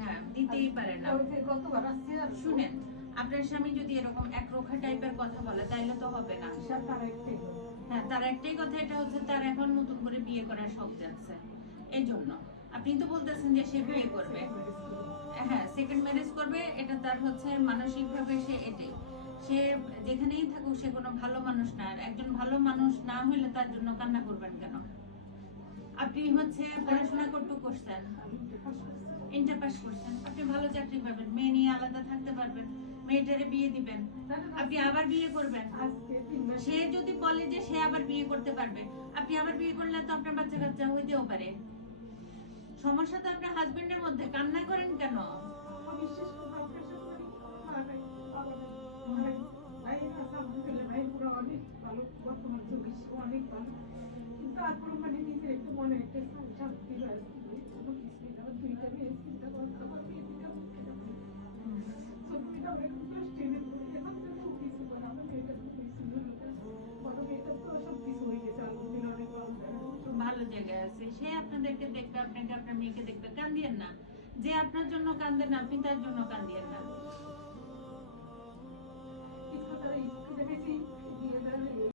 হ্যাঁ, দিতেই পারে না। শুনেন, আপনার স্বামী যদি এরকম একরোখা টাইপের কথা বলে তাইলে তো হবে না। হ্যাঁ, তার একটাই কথা, এটা হচ্ছে তার এখন নতুন করে বিয়ে করার শখ যাচ্ছে। এই জন্য আপনি তো বলতেছেন যে সে বিয়ে করবে, হ্যাঁ সেকেন্ড ম্যারেজ করবে, এটা তার হচ্ছে মানসিক ভাবে সে এটাই, সে যেখানেই থাকুক সে কোনো ভালো মানুষ না। আর একজন ভালো মানুষ না হইলে তার জন্য কান্না করবেন কেন? আপনি হচ্ছে পড়াশোনা করছেন, ইন্টার পাস করছেন, আপনি ভালো চাকরি পাবেন, মেয়ে নিয়ে আলাদা থাকতে পারবেন, মেয়েটারে বিয়ে দিবেন, আপনি আবার বিয়ে করবেন। সে যদি বলে যে সে আবার বিয়ে করতে পারবে, আপনি আবার বিয়ে করলে তো আপনার বাচ্চা কাচ্চা হইতেও পারে। সমস্যা তো আপনার হাজবেন্ডের মধ্যে, কান্না করেন কেন? তারপর মানে নিজের একটু মনে একটা শান্তি রয়েছে, দুইটা মেয়ে চিন্তা করতে পারবে, ভালো জায়গায় আছে সে, আপনাদেরকে দেখবে, আপনাকে আপনার মেয়েকে দেখবে, কান্দিয়েন না। যে আপনার জন্য কান্দেন আপনি তার জন্য কান্দিয়েন না।